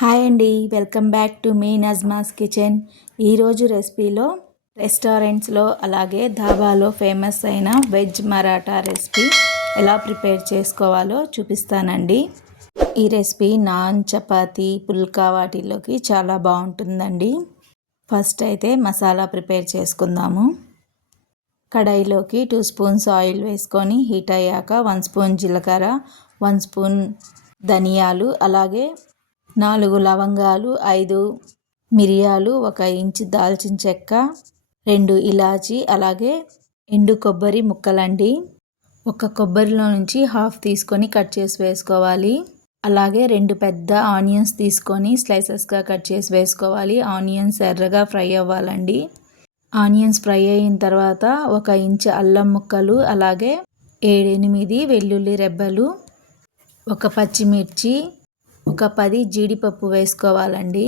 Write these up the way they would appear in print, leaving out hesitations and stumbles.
Hi అండి, welcome back to మీ Najma's kitchen. ఈరోజు రెసిపీలో రెస్టారెంట్స్లో అలాగే ధాబాలో ఫేమస్ అయిన వెజ్ మరాఠా రెసిపీ ఎలా ప్రిపేర్ చేసుకోవాలో చూపిస్తానండి. ఈ రెసిపీ నాన్, చపాతీ, పుల్కా వాటిల్లోకి చాలా బాగుంటుందండి. ఫస్ట్ అయితే మసాలా ప్రిపేర్ చేసుకుందాము. కడాయిలోకి 2 స్పూన్స్ ఆయిల్ వేసుకొని హీట్ అయ్యాక 1 స్పూన్ జీలకర్ర, 1 స్పూన్ ధనియాలు, అలాగే 4 లవంగాలు, 5 మిరియాలు, 1 ఇంచు దాల్చిన చెక్క, 2 ఇలాచి, అలాగే ఎండు కొబ్బరి ముక్కలండి. ఒక కొబ్బరిలో నుంచి హాఫ్ తీసుకొని కట్ చేసి వేసుకోవాలి. అలాగే 2 పెద్ద ఆనియన్స్ తీసుకొని స్లైసెస్గా కట్ చేసి వేసుకోవాలి. ఆనియన్స్ ఎర్రగా ఫ్రై అవ్వాలండి. ఆనియన్స్ ఫ్రై అయిన తర్వాత 1 ఇంచు అల్లం ముక్కలు, అలాగే 7-8 వెల్లుల్లి రెబ్బలు, 1 పచ్చిమిర్చి, 1 10 జీడిపప్పు వేసుకోవాలండి.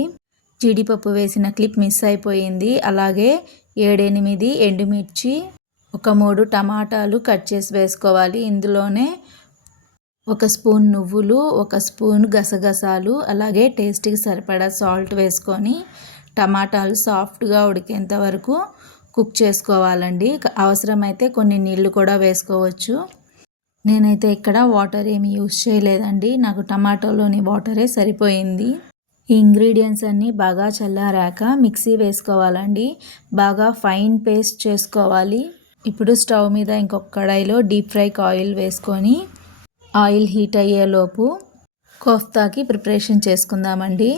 జీడిపప్పు వేసిన క్లిప్ మిస్ అయిపోయింది. అలాగే 7-8 ఎండుమిర్చి, 3 టమాటాలు కట్ చేసి వేసుకోవాలి. ఇందులోనే 1 స్పూన్ నువ్వులు, 1 స్పూన్ గసగసాలు, అలాగే టేస్ట్కి సరిపడా సాల్ట్ వేసుకొని టమాటాలు సాఫ్ట్గా ఉడికేంత వరకు కుక్ చేసుకోవాలండి. అవసరమైతే కొన్ని నీళ్లు కూడా వేసుకోవచ్చు. నేనైతే ఇక్కడ వాటర్ ఏమి యూస్ చేయలేదండి, నాకు టమాటోలోని వాటరే సరిపోయింది. ఈ ఇంగ్రీడియంట్స్ అన్నీ బాగా చల్లారాక మిక్సీ వేసుకోవాలండి. బాగా ఫైన్ పేస్ట్ చేసుకోవాలి. ఇప్పుడు స్టవ్ మీద ఇంకొక కడాయిలో డీప్ ఫ్రైకి ఆయిల్ వేసుకొని ఆయిల్ హీట్ అయ్యేలోపు కోఫ్తాకి ప్రిపరేషన్ చేసుకుందామండి.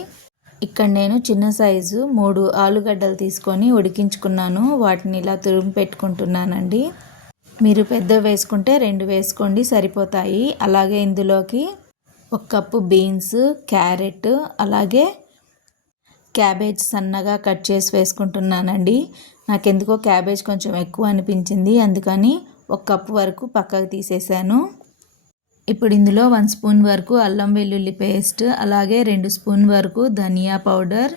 ఇక్కడ నేను చిన్న సైజు 3 ఆలుగడ్డలు తీసుకొని ఉడికించుకున్నాను. వాటిని ఇలా తురిమి పెట్టుకుంటున్నానండి. మీరు పెద్ద వేసుకుంటే 2 వేసుకోండి, సరిపోతాయి. అలాగే ఇందులోకి 1 కప్పు బీన్స్, క్యారెట్, అలాగే క్యాబేజ్ సన్నగా కట్ చేసి వేసుకుంటున్నానండి. నాకెందుకో క్యాబేజ్ కొంచెం ఎక్కువ అనిపించింది, అందుకని 1 కప్పు వరకు పక్కకు తీసేసాను. ఇప్పుడు ఇందులో 1 స్పూన్ వరకు అల్లం వెల్లుల్లి పేస్ట్, అలాగే 2 స్పూన్ వరకు ధనియా powder,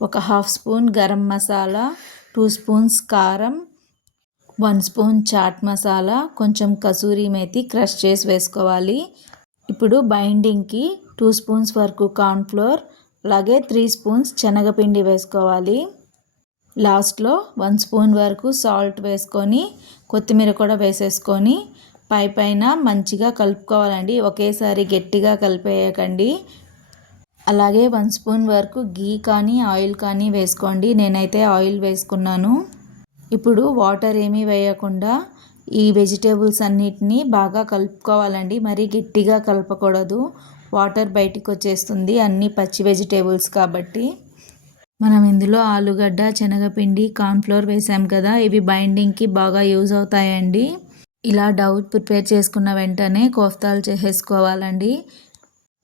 1/2 spoon garam masala, 2 spoons కారం, 1 స్పూన్ చాట్ మసాలా, కొంచెం కసూరి మేతి క్రష్ చేసి వేసుకోవాలి. ఇప్పుడు బైండింగ్కి 2 స్పూన్స్ వరకు కార్న్ఫ్లోర్, అలాగే 3 స్పూన్స్ శనగపిండి వేసుకోవాలి. లాస్ట్లో 1 స్పూన్ వరకు సాల్ట్ వేసుకొని కొత్తిమీర కూడా వేసేసుకొని పైన మంచిగా కలుపుకోవాలండి. ఒకేసారి గట్టిగా కలిపేయకండి. అలాగే 1 స్పూన్ వరకు గీ కానీ ఆయిల్ కానీ వేసుకోండి. నేనైతే ఆయిల్ వేసుకున్నాను. ఇప్పుడు వాటర్ ఏమీ వేయకుండా ఈ వెజిటేబుల్స్ అన్నిటినీ బాగా కలుపుకోవాలండి. మరీ గట్టిగా కలపకూడదు, వాటర్ బయటికి వచ్చేస్తుంది, అన్నీ పచ్చి వెజిటేబుల్స్ కాబట్టి. మనం ఇందులో ఆలుగడ్డ, శనగపిండి, కార్న్ఫ్లోర్ వేసాం కదా, ఇవి బైండింగ్కి బాగా యూజ్ అవుతాయండి. ఇలా డౌ ప్రిపేర్ చేసుకున్న వెంటనే కోఫ్తాలు చేసేసుకోవాలండి.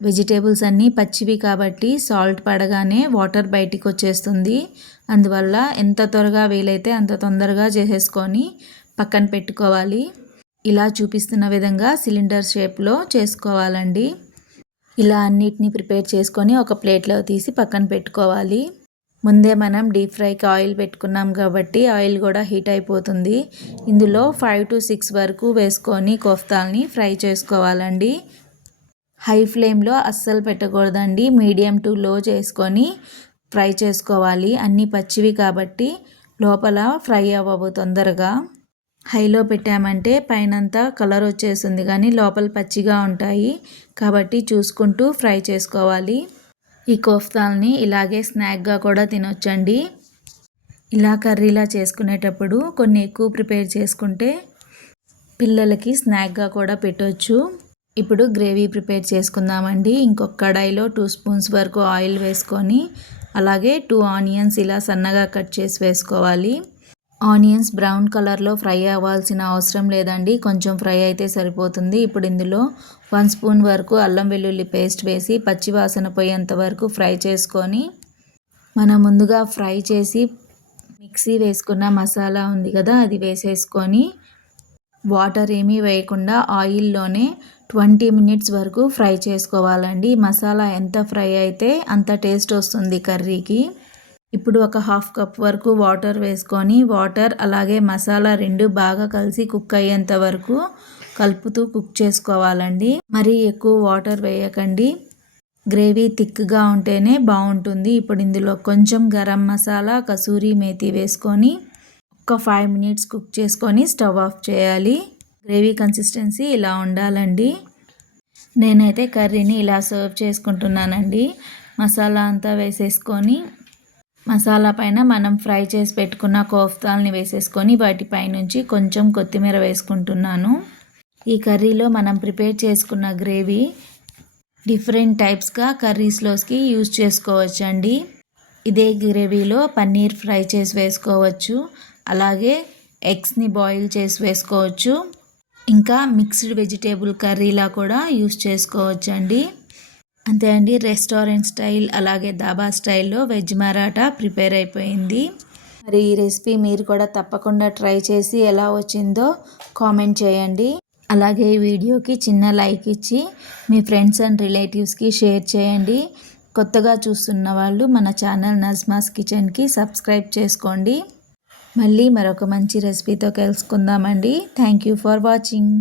వెజిటేబుల్స్ అన్నీ పచ్చివి కాబట్టి సాల్ట్ పడగానే వాటర్ బయటికి వచ్చేస్తుంది. అందువల్ల ఎంత త్వరగా వీలైతే అంత తొందరగా చేసేసుకొని పక్కన పెట్టుకోవాలి. ఇలా చూపిస్తున్న విధంగా సిలిండర్ షేప్లో చేసుకోవాలండి. ఇలా అన్నిటినీ ప్రిపేర్ చేసుకొని ఒక ప్లేట్లో తీసి పక్కన పెట్టుకోవాలి. ముందే మనం డీప్ ఫ్రైకి ఆయిల్ పెట్టుకున్నాం కాబట్టి ఆయిల్ కూడా హీట్ అయిపోతుంది. ఇందులో 5 to 6 వరకు వేసుకొని కోఫ్తాల్ని ఫ్రై చేసుకోవాలండి. హై ఫ్లేమ్లో అస్సలు పెట్టకూడదండి, మీడియం టు లో చేసుకొని ఫ్రై చేసుకోవాలి. అన్నీ పచ్చివి కాబట్టి లోపల ఫ్రై అవ్వవు తొందరగా. హైలో పెట్టామంటే పైనంతా కలర్ వచ్చేస్తుంది కానీ లోపల పచ్చిగా ఉంటాయి, కాబట్టి చూసుకుంటూ ఫ్రై చేసుకోవాలి. ఈ కోఫ్తాల్ని ఇలాగే స్నాక్గా కూడా తినొచ్చండి. ఇలా కర్రీలా చేసుకునేటప్పుడు కొన్ని ఎక్కువ ప్రిపేర్ చేసుకుంటే పిల్లలకి స్నాక్గా కూడా పెట్టవచ్చు. ఇప్పుడు గ్రేవీ ప్రిపేర్ చేసుకుందామండి. ఇంకొక కడాయిలో 2 స్పూన్స్ వరకు ఆయిల్ వేసుకొని అలాగే 2 ఆనియన్స్ ఇలా సన్నగా కట్ చేసి వేసుకోవాలి. ఆనియన్స్ బ్రౌన్ కలర్లో ఫ్రై అవ్వాల్సిన అవసరం లేదండి, కొంచెం ఫ్రై అయితే సరిపోతుంది. ఇప్పుడు ఇందులో 1 స్పూన్ వరకు అల్లం వెల్లుల్లి పేస్ట్ వేసి పచ్చివాసన పోయేంత వరకు ఫ్రై చేసుకొని మనం ముందుగా ఫ్రై చేసి మిక్సీ వేసుకున్న మసాలా ఉంది కదా, అది వేసేసుకొని వాటర్ ఏమీ వేయకుండా ఆయిల్లోనే 20 minutes వరకు ఫ్రై చేసుకోవాలండి. మసాలా ఎంత ఫ్రై అయితే అంత టేస్ట్ వస్తుంది కర్రీకి. ఇప్పుడు 1/2 కప్ వరకు వాటర్ వేసుకొని వాటర్ అలాగే మసాలా 2 బాగా కలిసి కుక్ అయ్యేంత వరకు కలుపుతూ కుక్ చేసుకోవాలండి. మరీ ఎక్కువ వాటర్ వేయకండి. గ్రేవీ థిక్గా ఉంటేనే బాగుంటుంది. ఇప్పుడు ఇందులో కొంచెం గరం మసాలా, కసూరి మేతి వేసుకొని ఒక 5 మినిట్స్ కుక్ చేసుకొని స్టవ్ ఆఫ్ చేయాలి. గ్రేవీ కన్సిస్టెన్సీ ఇలా ఉండాలండి. నేనైతే కర్రీని ఇలా సర్వ్ చేసుకుంటున్నానండి. మసాలా అంతా వేసేసుకొని మసాలా పైన మనం ఫ్రై చేసి పెట్టుకున్న కోఫ్తాల్ని వేసేసుకొని వాటిపైనుంచి కొంచెం కొత్తిమీర వేసుకుంటున్నాను. ఈ కర్రీలో మనం ప్రిపేర్ చేసుకున్న గ్రేవీ డిఫరెంట్ టైప్స్గా కర్రీస్లోకి యూజ్ చేసుకోవచ్చండి. ఇదే గ్రేవీలో పన్నీర్ ఫ్రై చేసి వేసుకోవచ్చు, అలాగే ఎగ్స్ని బాయిల్ చేసి వేసుకోవచ్చు, ఇంకా మిక్స్డ్ వెజిటేబుల్ కర్రీలా కూడా యూజ్ చేసుకోవచ్చండి. అంతే అండి, రెస్టారెంట్ స్టైల్ అలాగే దాబా స్టైల్లో వెజ్ మరాఠా ప్రిపేర్ అయిపోయింది. మరి ఈ రెసిపీ మీరు కూడా తప్పకుండా ట్రై చేసి ఎలా వచ్చిందో కామెంట్ చేయండి. అలాగే ఈ వీడియోకి చిన్న లైక్ ఇచ్చి మీ ఫ్రెండ్స్ అండ్ రిలేటివ్స్కి షేర్ చేయండి. కొత్తగా చూస్తున్న వాళ్ళు మన ఛానల్ నజ్మాస్ కిచెన్కి సబ్స్క్రైబ్ చేసుకోండి. మళ్ళీ మరొక మంచి రెసిపీతో కలుసుకుందామండి. Thank you for watching.